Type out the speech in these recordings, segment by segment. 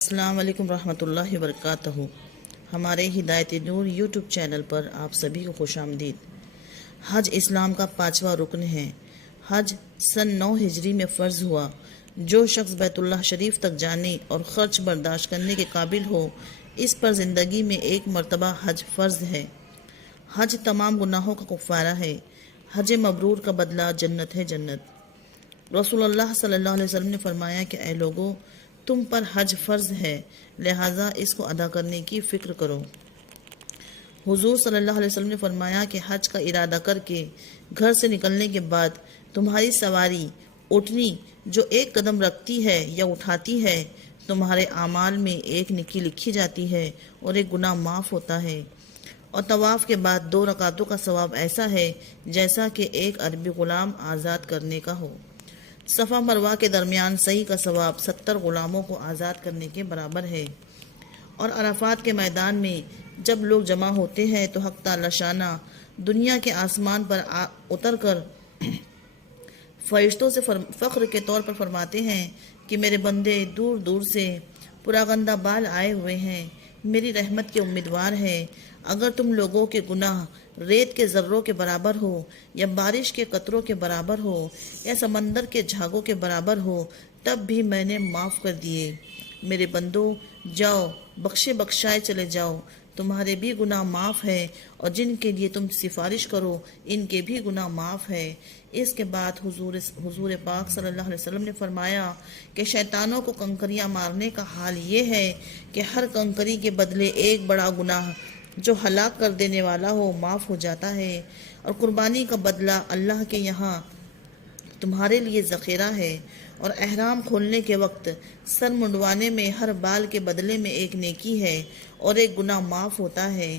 السلام علیکم ورحمۃ اللہ وبرکاتہ۔ ہمارے ہدایت نور یوٹیوب چینل پر آپ سبھی کو خوش آمدید۔ حج اسلام کا 5واں رکن ہے۔ حج سن 9 ہجری میں فرض ہوا۔ جو شخص بیت اللہ شریف تک جانے اور خرچ برداشت کرنے کے قابل ہو، اس پر زندگی میں ایک مرتبہ حج فرض ہے۔ حج تمام گناہوں کا کفارہ ہے۔ حج مبرور کا بدلہ جنت ہے، جنت۔ رسول اللہ صلی اللہ علیہ وسلم نے فرمایا کہ اے لوگو، تم پر حج فرض ہے، لہٰذا اس کو ادا کرنے کی فکر کرو۔ حضور صلی اللہ علیہ وسلم نے فرمایا کہ حج کا ارادہ کر کے گھر سے نکلنے کے بعد تمہاری سواری اونٹنی جو ایک قدم رکھتی ہے یا اٹھاتی ہے، تمہارے اعمال میں ایک نیکی لکھی جاتی ہے اور ایک گناہ معاف ہوتا ہے۔ اور طواف کے بعد 2 رکعتوں کا ثواب ایسا ہے جیسا کہ ایک عربی غلام آزاد کرنے کا ہو۔ صفا مروہ کے درمیان سعی کا ثواب 70 غلاموں کو آزاد کرنے کے برابر ہے۔ اور عرفات کے میدان میں جب لوگ جمع ہوتے ہیں تو حق تعالی شانہ دنیا کے آسمان پر اتر کر فرشتوں سے فخر کے طور پر فرماتے ہیں کہ میرے بندے دور دور سے پراغندہ بال آئے ہوئے ہیں، میری رحمت کے امیدوار ہیں۔ اگر تم لوگوں کے گناہ ریت کے ذروں کے برابر ہو، یا بارش کے قطروں کے برابر ہو، یا سمندر کے جھاگوں کے برابر ہو، تب بھی میں نے معاف کر دیے۔ میرے بندو، جاؤ، بخشے بخشائے چلے جاؤ، تمہارے بھی گناہ معاف ہے، اور جن کے لیے تم سفارش کرو ان کے بھی گناہ معاف ہے۔ اس کے بعد حضور پاک صلی اللہ علیہ وسلم نے فرمایا کہ شیطانوں کو کنکریاں مارنے کا حال یہ ہے کہ ہر کنکری کے بدلے ایک بڑا گناہ جو ہلاک کر دینے والا ہو معاف ہو جاتا ہے، اور قربانی کا بدلہ اللہ کے یہاں تمہارے لیے ذخیرہ ہے، اور احرام کھولنے کے وقت سر منڈوانے میں ہر بال کے بدلے میں ایک نیکی ہے اور ایک گناہ معاف ہوتا ہے۔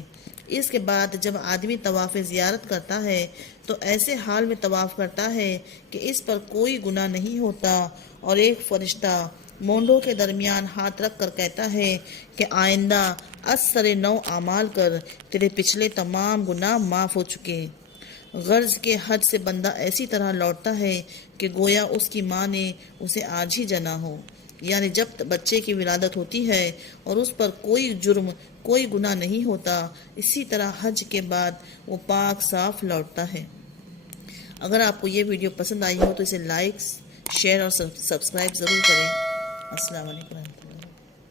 اس کے بعد جب آدمی طواف زیارت کرتا ہے تو ایسے حال میں طواف کرتا ہے کہ اس پر کوئی گناہ نہیں ہوتا، اور ایک فرشتہ مونڈوں کے درمیان ہاتھ رکھ کر کہتا ہے کہ آئندہ از سر نو اعمال کر، تیرے پچھلے تمام گناہ معاف ہو چکے۔ غرض کے حج سے بندہ ایسی طرح لوٹتا ہے کہ گویا اس کی ماں نے اسے آج ہی جنا ہو، یعنی جب بچے کی ولادت ہوتی ہے اور اس پر کوئی جرم، کوئی گناہ نہیں ہوتا، اسی طرح حج کے بعد وہ پاک صاف لوٹتا ہے۔ اگر آپ کو یہ ویڈیو پسند آئی ہو تو اسے لائک، شیئر اور سبسکرائب ضرور کریں۔ السلام علیکم ورحمۃ اللہ۔